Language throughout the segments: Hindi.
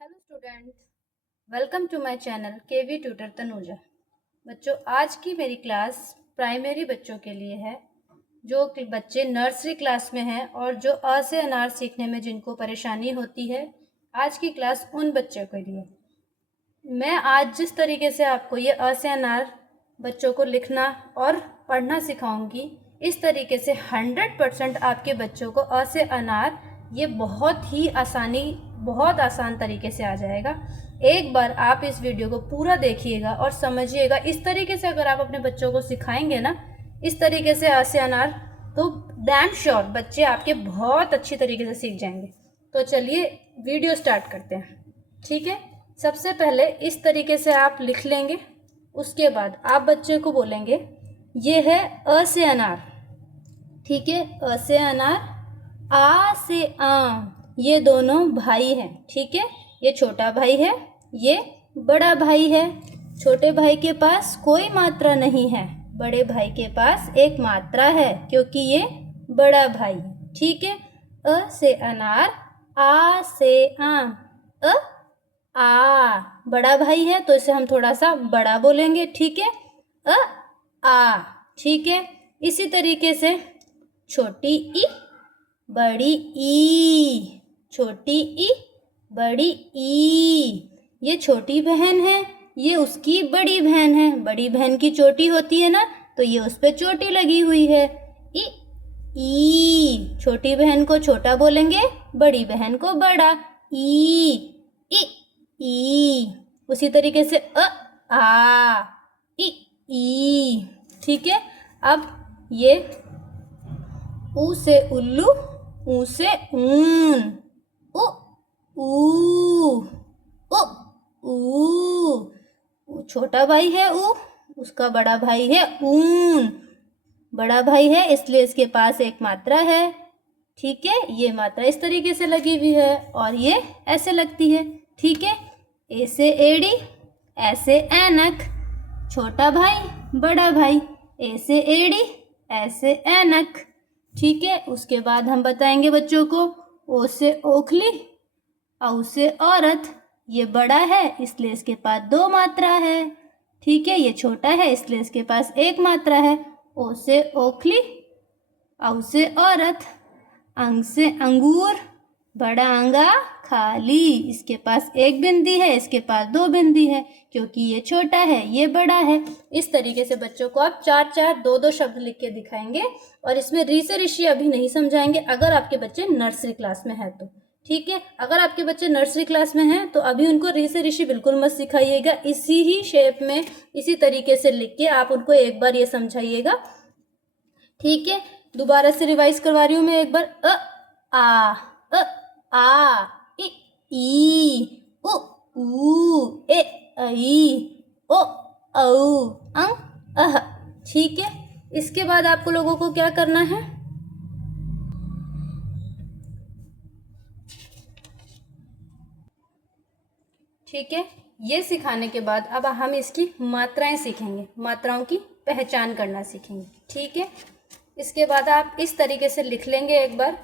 Hello student, welcome to my channel KV tutor Tanuja. बच्चों, आज की मेरी क्लास प्राइमरी बच्चों के लिए है, जो कि बच्चे नर्सरी क्लास में हैं और जो अ से अनार सीखने में जिनको परेशानी होती है। आज की क्लास उन बच्चों के लिए। मैं आज जिस तरीके से आपको ये अ से अनार बच्चों को लिखना और पढ़ना सिखाऊंगी, इस तरीके से 100% आपके बच्चों को अ से अनार ये बहुत आसान तरीके से आ जाएगा। एक बार आप इस वीडियो को पूरा देखिएगा और समझिएगा। इस तरीके से अगर आप अपने बच्चों को सिखाएंगे ना, इस तरीके से अ से अनार, तो डैम श्योर बच्चे आपके बहुत अच्छी तरीके से सीख जाएंगे। तो चलिए वीडियो स्टार्ट करते हैं। ठीक है, सबसे पहले इस तरीके से आप लिख लेंगे। उसके बाद आप बच्चे को बोलेंगे ये है अ से अनार। ठीक है, अ से अनार, आ से आम, ये दोनों भाई हैं। ठीक है, ये छोटा भाई है, ये बड़ा भाई है। छोटे भाई के पास कोई मात्रा नहीं है, बड़े भाई के पास एक मात्रा है क्योंकि ये बड़ा भाई है। ठीक है, अ से अनार, आ से आम। अ आ, बड़ा भाई है तो इसे हम थोड़ा सा बड़ा बोलेंगे। ठीक है, अ आ। ठीक है, इसी तरीके से छोटी ई, बड़ी ई, छोटी ई, बड़ी ई। ये छोटी बहन है, ये उसकी बड़ी बहन है। बड़ी बहन की चोटी होती है ना, तो ये उस पर चोटी लगी हुई है। ई, छोटी बहन को छोटा बोलेंगे, बड़ी बहन को बड़ा। ई ई। उसी तरीके से आ ई। ठीक है, अब ये ऊ से उल्लू, ऊ से ऊन, उ ऊ ऊ। छोटा भाई है ऊ, उसका बड़ा भाई है ऊन। बड़ा भाई है इसलिए इसके पास एक मात्रा है। ठीक है, ये मात्रा इस तरीके से लगी हुई है और ये ऐसे लगती है। ठीक है, ए से एड़ी, ऐसे ऐनक। छोटा भाई, बड़ा भाई, ए से एड़ी, ऐसे ऐनक। ठीक है, उसके बाद हम बताएंगे बच्चों को ओ से ओखली, औ से औरत। ये बड़ा है इसलिए इसके पास दो मात्रा है। ठीक है, ये छोटा है इसलिए इसके पास एक मात्रा है। ओ से ओखली, औ से औरत। अंग से अंगूर, बड़ा अंगा खाली, इसके पास एक बिंदी है, इसके पास दो बिंदी है क्योंकि ये छोटा है, ये बड़ा है। इस तरीके से बच्चों को आप 4-4, 2-2 शब्द लिख के दिखाएंगे और इसमें री से ऋषि अभी नहीं समझाएंगे अगर आपके बच्चे नर्सरी क्लास में है तो। ठीक है, अगर आपके बच्चे नर्सरी क्लास में हैं तो अभी उनको री से ऋषि बिल्कुल मत सिखाइएगा। इसी ही शेप में, इसी तरीके से लिख के आप उनको एक बार ये समझाइएगा। ठीक है, दोबारा से रिवाइज करवा रही हूँ मैं एक बार। आ ई उ ऊ ए ऐ ओ औ अं अह। ठीक है, इसके बाद आपको लोगों को क्या करना है, ठीक है, ये सिखाने के बाद अब हम इसकी मात्राएं सीखेंगे, मात्राओं की पहचान करना सीखेंगे। ठीक है, इसके बाद आप इस तरीके से लिख लेंगे एक बार।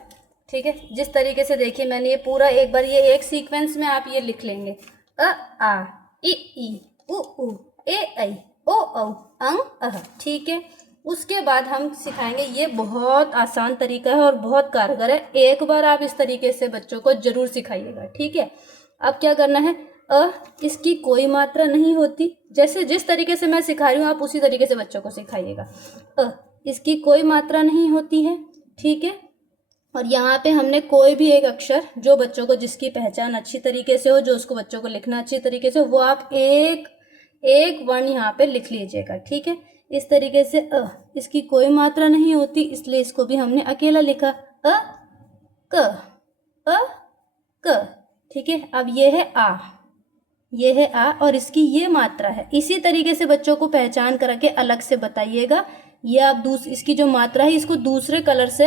ठीक है, जिस तरीके से देखिए मैंने ये पूरा एक बार ये एक सीक्वेंस में आप ये लिख लेंगे। आ ई उ ए ऐ ओ औ अं अह। ठीक है, उसके बाद हम सिखाएंगे, ये बहुत आसान तरीका है और बहुत कारगर है। एक बार आप इस तरीके से बच्चों को जरूर सिखाइएगा। ठीक है, अब क्या करना है, इसकी कोई मात्रा नहीं होती। जैसे जिस तरीके से मैं सिखा रही हूँ आप उसी तरीके से बच्चों को सिखाइएगा। इसकी कोई मात्रा नहीं होती है। ठीक है, और यहाँ पे हमने कोई भी एक अक्षर जो बच्चों को, जिसकी पहचान अच्छी तरीके से हो, जो उसको बच्चों को लिखना अच्छी तरीके से, वो आप एक एक वर्ण यहाँ पे लिख लीजिएगा। ठीक है, इस तरीके से इसकी कोई मात्रा नहीं होती इसलिए इसको भी हमने अकेला लिखा, क अ क। ठीक है, अब ये है आ, ये है आ और इसकी ये मात्रा है। इसी तरीके से बच्चों को पहचान करके अलग से बताइएगा। ये आप इसकी जो मात्रा है इसको दूसरे कलर से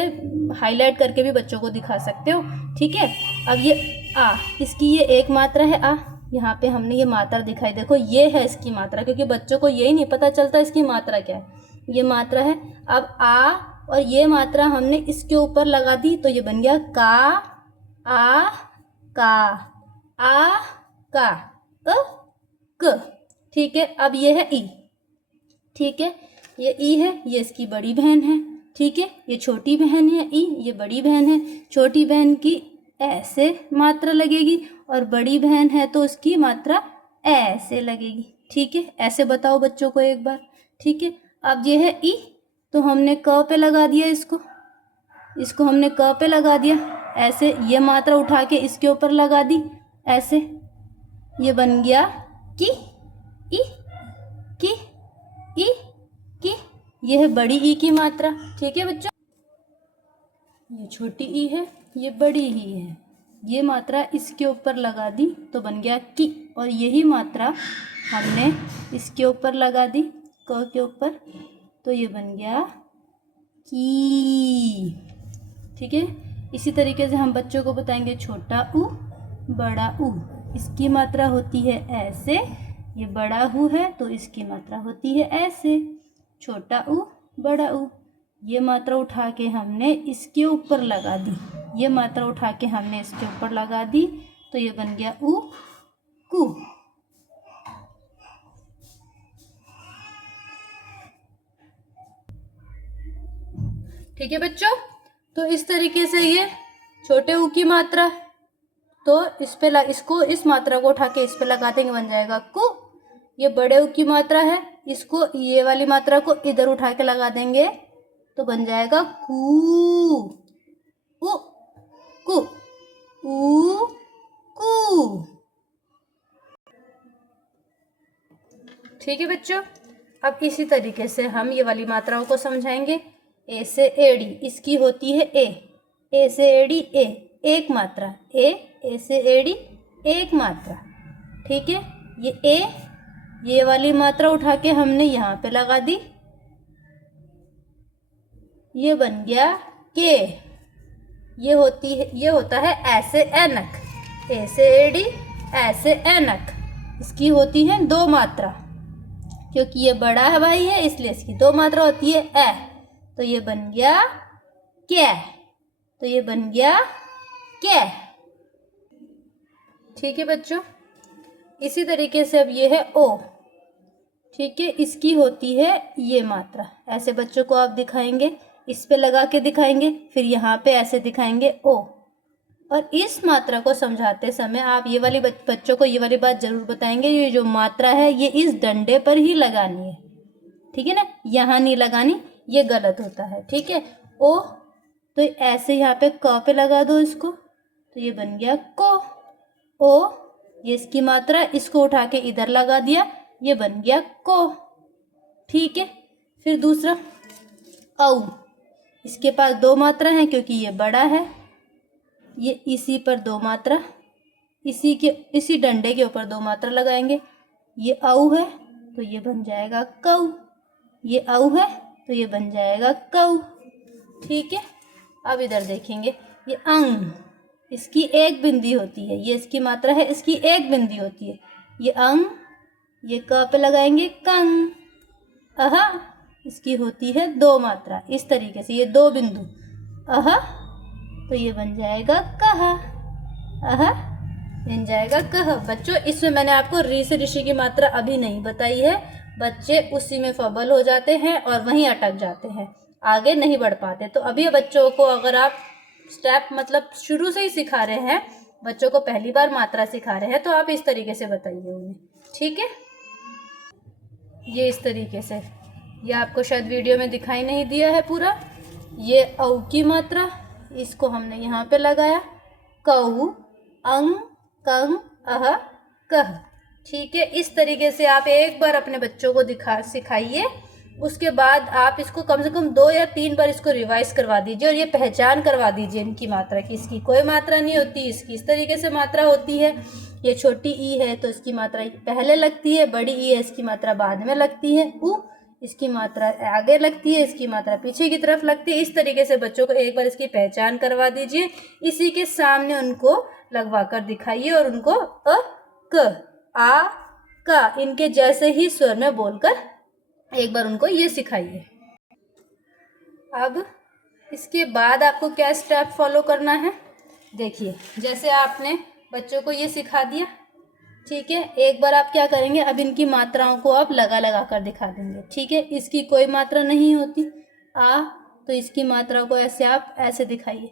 हाईलाइट करके भी बच्चों को दिखा सकते हो। ठीक है, अब ये आ, इसकी ये एक मात्रा है आ, यहाँ पे हमने ये मात्रा दिखाई, देखो ये है इसकी मात्रा, क्योंकि बच्चों को यही नहीं पता चलता इसकी मात्रा क्या है। ये मात्रा है। अब आ और ये मात्रा हमने इसके ऊपर लगा दी तो ये बन गया का, आ का, आ का, अ क। ठीक है, अब ये है ई। ठीक है, ये ई है, ये इसकी बड़ी बहन है। ठीक है, ये छोटी बहन है ई, ये बड़ी बहन है। छोटी बहन की ऐसे मात्रा लगेगी और बड़ी बहन है तो उसकी मात्रा ऐसे लगेगी। ठीक है, ऐसे बताओ बच्चों को एक बार। ठीक है, अब ये है ई, तो हमने क पे लगा दिया इसको हमने क पे लगा दिया। ऐसे ये मात्रा उठा के इसके ऊपर लगा दी, ऐसे ये बन गया की, ई, की, ई, की। ये है बड़ी ई की मात्रा। ठीक है बच्चों, ये छोटी ई है, ये बड़ी ई है। ये मात्रा इसके ऊपर लगा दी तो बन गया की, और यही मात्रा हमने इसके ऊपर लगा दी क के ऊपर, तो ये बन गया की। ठीक है, इसी तरीके से हम बच्चों को बताएंगे छोटा ऊ बड़ा ऊ, इसकी मात्रा होती है ऐसे। ये बड़ा ऊ है तो इसकी मात्रा होती है ऐसे, छोटा ऊ बड़ा ऊ। ये मात्रा उठा के हमने इसके ऊपर लगा दी, ये मात्रा उठा के हमने इसके ऊपर लगा दी, तो ये बन गया ऊ कु। ठीक है बच्चों, तो इस तरीके से ये छोटे ऊ की मात्रा, तो इसको इस मात्रा को उठा के इस पे लगा देंगे, बन जाएगा कु। ये बड़े ऊ की मात्रा है, इसको ये वाली मात्रा को इधर उठा के लगा देंगे तो बन जाएगा कू। उ कु, ऊ कु। ठीक है बच्चों, अब इसी तरीके से हम ये वाली मात्राओं को समझाएंगे। ए से एड़ी, इसकी होती है ए से एड़ी ए, एक मात्रा ए से एड़ी एक मात्रा। ठीक है, ये वाली मात्रा उठा के हमने यहाँ पे लगा दी, ये बन गया के। ये होता है ऐसे ऐनक, ए से एड़ी ऐसे ऐनक, इसकी होती है दो मात्रा, क्योंकि ये बड़ा है भाई है इसलिए इसकी दो मात्रा होती है ए, तो ये बन गया क्या, तो ये बन गया क्या। ठीक है बच्चों, इसी तरीके से अब ये है ओ। ठीक है, इसकी होती है ये मात्रा, ऐसे बच्चों को आप दिखाएंगे, इस पे लगा के दिखाएंगे, फिर यहाँ पे ऐसे दिखाएंगे ओ। और इस मात्रा को समझाते समय आप ये वाली बच्चों को ये वाली बात जरूर बताएंगे, ये जो मात्रा है ये इस डंडे पर ही लगानी है। ठीक है ना, यहाँ नहीं लगानी, ये गलत होता है। ठीक है, ओ, तो ऐसे यहाँ पे क पे लगा दो इसको, तो ये बन गया को। ओ, ये इसकी मात्रा, इसको उठा के इधर लगा दिया, ये बन गया को। ठीक है, फिर दूसरा औ, इसके पास दो मात्रा है क्योंकि ये बड़ा है, ये इसी पर दो मात्रा, इसी डंडे के ऊपर दो मात्रा लगाएंगे। ये औ है तो ये बन जाएगा कौ, ये औ है तो ये बन जाएगा कौ। ठीक है, अब इधर देखेंगे, ये अंग, इसकी एक बिंदी होती है, ये इसकी मात्रा है, इसकी एक बिंदी होती है। ये अंग, ये क पे लगाएंगे कंग। अहा, इसकी होती है दो मात्रा, इस तरीके से ये दो बिंदु, अहा, तो ये बन जाएगा कहा, अहा बन जाएगा कह। बच्चों, इसमें मैंने आपको री से ऋषि की मात्रा अभी नहीं बताई है, बच्चे उसी में फबल हो जाते हैं और वहीं अटक जाते हैं, आगे नहीं बढ़ पाते। तो अभी बच्चों को अगर आप स्टेप मतलब शुरू से ही सिखा रहे हैं, बच्चों को पहली बार मात्रा सिखा रहे हैं, तो आप इस तरीके से बताइए उन्हें। ठीक है, ये इस तरीके से, ये आपको शायद वीडियो में दिखाई नहीं दिया है पूरा। ये औ की मात्रा, इसको हमने यहाँ पे लगाया, कऊ, अंग, कंग, अह, कह। ठीक है, इस तरीके से आप एक बार अपने बच्चों को सिखाइए, उसके बाद आप इसको कम से कम 2 या 3 बार इसको रिवाइज करवा दीजिए और ये पहचान करवा दीजिए इनकी मात्रा की। इसकी कोई मात्रा नहीं होती, इसकी इस तरीके से मात्रा होती है। ये छोटी ई है तो इसकी मात्रा पहले लगती है, बड़ी ई है इसकी मात्रा बाद में लगती है, उ इसकी मात्रा आगे लगती है, इसकी मात्रा पीछे की तरफ लगती है। इस तरीके से बच्चों को एक बार इसकी पहचान करवा दीजिए, इसी के सामने उनको लगवा कर दिखाइए और उनको अ, क, आ, का इनके जैसे ही स्वर में बोलकर एक बार उनको ये सिखाइए। अब इसके बाद आपको क्या स्टेप फॉलो करना है, देखिए, जैसे आपने बच्चों को ये सिखा दिया, ठीक है, एक बार आप क्या करेंगे, अब इनकी मात्राओं को आप लगा लगा कर दिखा देंगे। ठीक है, इसकी कोई मात्रा नहीं होती आ, तो इसकी मात्रा को ऐसे आप ऐसे दिखाइए।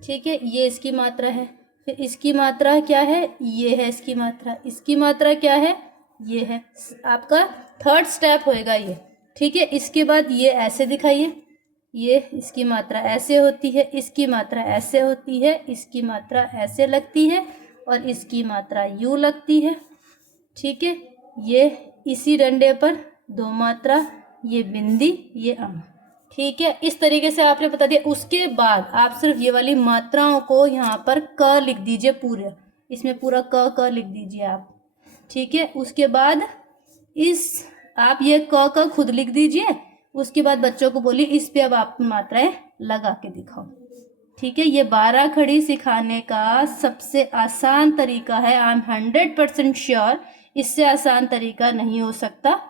ठीक है, ये इसकी मात्रा है। फिर इसकी मात्रा क्या है, ये है इसकी मात्रा। इसकी मात्रा क्या है, ये है। आपका थर्ड स्टेप होएगा ये। ठीक है, इसके बाद ये ऐसे दिखाइए, ये इसकी मात्रा ऐसे होती है, इसकी मात्रा ऐसे होती है, इसकी मात्रा ऐसे लगती है और इसकी मात्रा यूँ लगती है। ठीक है, ये इसी डंडे पर दो मात्रा, ये बिंदी, ये अम। ठीक है, इस तरीके से आपने बता दिया। उसके बाद आप सिर्फ ये वाली मात्राओं को यहाँ पर क लिख दीजिए, पूरे इसमें पूरा क लिख दीजिए आप। ठीक है, उसके बाद इस आप ये क खुद लिख दीजिए। उसके बाद बच्चों को बोलिए इस पे अब आप मात्राएं लगा के दिखाओ। ठीक है, ये 12 खड़ी सिखाने का सबसे आसान तरीका है। आई एम 100% श्योर इससे आसान तरीका नहीं हो सकता।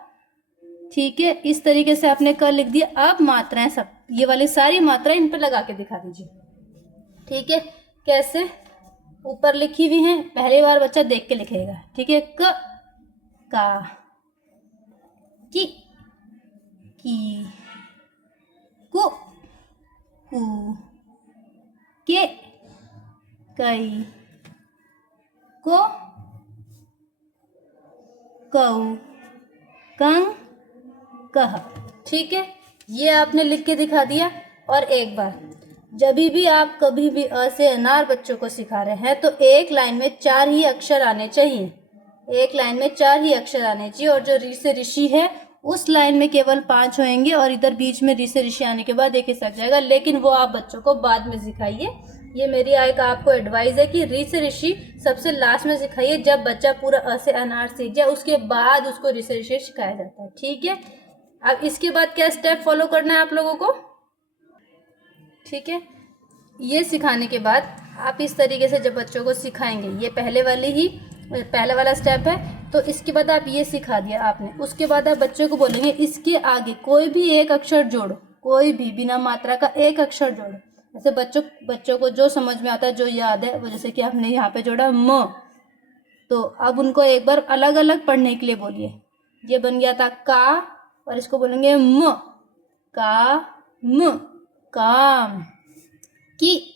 ठीक है, इस तरीके से आपने कर लिख दिया। अब मात्राएं सब ये वाली सारी मात्राएं इन पर लगा के दिखा दीजिए। ठीक है, कैसे, ऊपर लिखी हुई हैं, पहली बार बच्चा देख के लिखेगा। ठीक है, क, का, की, कु, कु, के, कई, को, कऊ, कंग, कह। ठीक है, ये आपने लिख के दिखा दिया। और एक बार जब भी आप कभी भी अ से अनार बच्चों को सिखा रहे हैं तो एक लाइन में 4 ही अक्षर आने चाहिए। एक लाइन में 4 ही अक्षर आने चाहिए। और जो री से ऋषि है उस लाइन में केवल 5 होंगे और इधर बीच में री से ऋषि आने के बाद एक ही सक जाएगा, लेकिन वो आप बच्चों को बाद में सिखाइए। ये मेरी एक आपको एडवाइस है कि री से ऋषि सबसे लास्ट में सिखाइए, जब बच्चा पूरा अ से अनार सीख जाए उसके बाद उसको री से ऋषि सिखाया जाता है। ठीक है, अब इसके बाद क्या स्टेप फॉलो करना है आप लोगों को। ठीक है, ये सिखाने के बाद आप इस तरीके से जब बच्चों को सिखाएंगे, ये पहला वाला स्टेप है, तो इसके बाद आप ये सिखा दिया आपने। उसके बाद आप बच्चों को बोलेंगे इसके आगे कोई भी एक अक्षर जोड़ो, कोई भी बिना मात्रा का एक अक्षर जोड़ो। जैसे बच्चों को जो समझ में आता है, जो याद है, वो जैसे कि आपने यहाँ पे जोड़ा म, तो अब उनको एक बार अलग अलग पढ़ने के लिए बोलिए। ये बन गया था का, और इसको बोलेंगे म, का म, काम। की,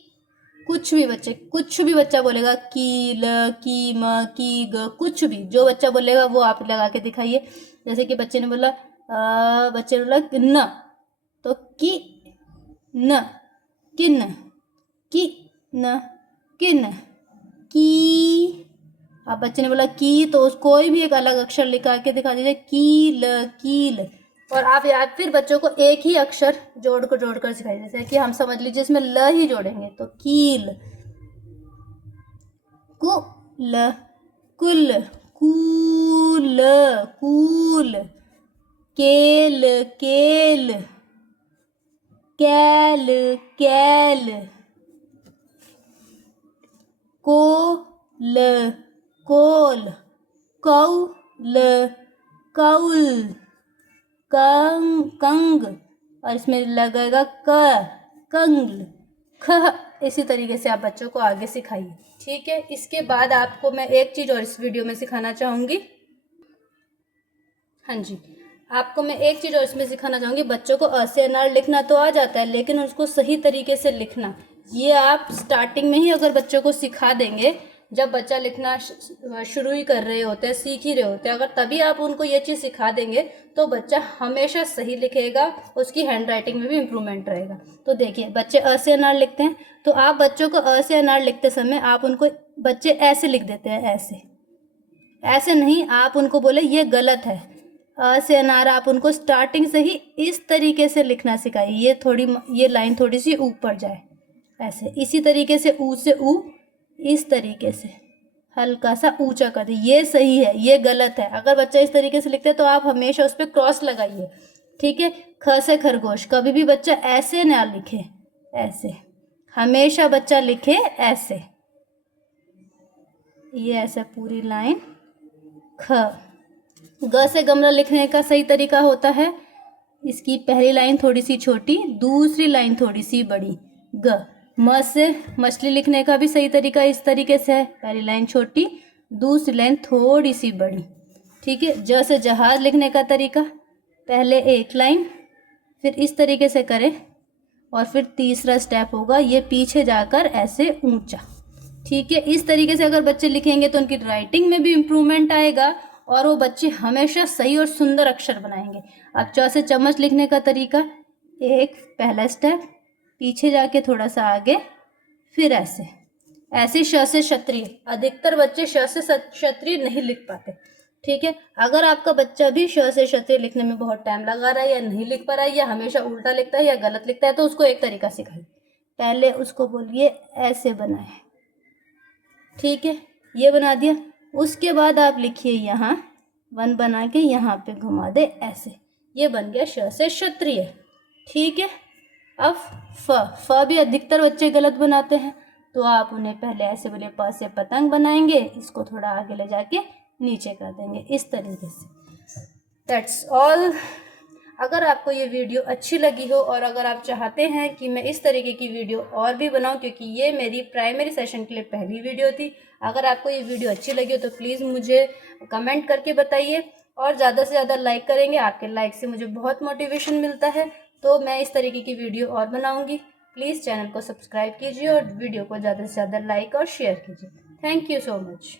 कुछ भी बच्चा बोलेगा, की ल, की म, की ग, कुछ भी जो बच्चा बोलेगा वो आप लगा के दिखाइए। जैसे कि बच्चे ने बोला न, तो की न, किन, की न, किन, की। अब बच्चे ने बोला की, तो कोई भी एक अलग अक्षर लिखा के दिखा दीजिए, कील, कील। और आप फिर बच्चों को एक ही अक्षर जोड़कर सिखाइए। जैसे कि हम समझ लीजिए इसमें ल ही जोड़ेंगे, तो कील, कुल, कुल, कूल, कूल, केल, केल, कैल, कैल, कोल, कोल, कौल, कौल, कंग, और इसमें लगेगा कंगल, ख। इसी तरीके से आप बच्चों को आगे सिखाइए। ठीक है, इसके बाद आपको मैं एक चीज़ और इस वीडियो में सिखाना चाहूँगी। हाँ जी, आपको मैं एक चीज़ और इसमें सिखाना चाहूँगी। बच्चों को अ से अनार लिखना तो आ जाता है, लेकिन उसको सही तरीके से लिखना, ये आप स्टार्टिंग में ही अगर बच्चों को सिखा देंगे, जब बच्चा लिखना शुरू ही कर रहे होते हैं, सीख ही रहे होते हैं, अगर तभी आप उनको ये चीज़ सिखा देंगे तो बच्चा हमेशा सही लिखेगा, उसकी हैंड राइटिंग में भी इम्प्रूवमेंट रहेगा। तो देखिए, बच्चे अ से अनार लिखते हैं, तो आप बच्चों को अ से अनार लिखते समय आप उनको, बच्चे ऐसे लिख देते हैं, ऐसे नहीं, आप उनको बोले ये गलत है। अ से अनार आप उनको स्टार्टिंग से ही इस तरीके से लिखना सिखाइए, ये लाइन थोड़ी सी ऊपर जाए, ऐसे। इसी तरीके से ऊ से ऊ, इस तरीके से हल्का सा ऊंचा कर दे, ये सही है, ये गलत है। अगर बच्चा इस तरीके से लिखता है तो आप हमेशा उस पर क्रॉस लगाइए। ठीक है, ख से खरगोश, कभी भी बच्चा ऐसे ना लिखे, ऐसे, हमेशा बच्चा लिखे ऐसे, ये ऐसे पूरी लाइन। ख, ग से गमला लिखने का सही तरीका होता है, इसकी पहली लाइन थोड़ी सी छोटी, दूसरी लाइन थोड़ी सी बड़ी। ग, म से मछली लिखने का भी सही तरीका इस तरीके से है, पहली लाइन छोटी, दूसरी लाइन थोड़ी सी बड़ी। ठीक है, जैसे जहाज लिखने का तरीका, पहले एक लाइन, फिर इस तरीके से करें, और फिर तीसरा स्टेप होगा ये पीछे जाकर ऐसे ऊंचा। ठीक है, इस तरीके से अगर बच्चे लिखेंगे तो उनकी राइटिंग में भी इम्प्रूवमेंट आएगा और वो बच्चे हमेशा सही और सुंदर अक्षर बनाएंगे। अब चौसे चम्मच लिखने का तरीका, एक पहला स्टेप, पीछे जाके थोड़ा सा आगे, फिर ऐसे ऐसे श से क्षत्रिय। अधिकतर बच्चे श से क्षत्रिय नहीं लिख पाते। ठीक है, अगर आपका बच्चा भी श से क्षत्रिय लिखने में बहुत टाइम लगा रहा है या नहीं लिख पा रहा है या हमेशा उल्टा लिखता है या गलत लिखता है, तो उसको एक तरीका सिखाइए। पहले उसको बोलिए ऐसे बनाए। ठीक है, ये बना दिया। उसके बाद आप लिखिए यहाँ 1 बना के यहाँ पे घुमा दे ऐसे, ये बन गया श से क्षत्रिय। ठीक है, अब फ भी अधिकतर बच्चे गलत बनाते हैं, तो आप उन्हें पहले ऐसे बोलिए, प से पतंग बनाएंगे, इसको थोड़ा आगे ले जाके नीचे कर देंगे इस तरीके से। That's all. अगर आपको ये वीडियो अच्छी लगी हो और अगर आप चाहते हैं कि मैं इस तरीके की वीडियो और भी बनाऊं, क्योंकि ये मेरी प्राइमरी सेशन के लिए पहली वीडियो थी, अगर आपको ये वीडियो अच्छी लगी हो तो प्लीज़ मुझे कमेंट करके बताइए और ज़्यादा से ज़्यादा लाइक करेंगे। आपके लाइक से मुझे बहुत मोटिवेशन मिलता है, तो मैं इस तरीके की वीडियो और बनाऊँगी। प्लीज़ चैनल को सब्सक्राइब कीजिए और वीडियो को ज़्यादा से ज़्यादा लाइक और शेयर कीजिए। Thank you so much.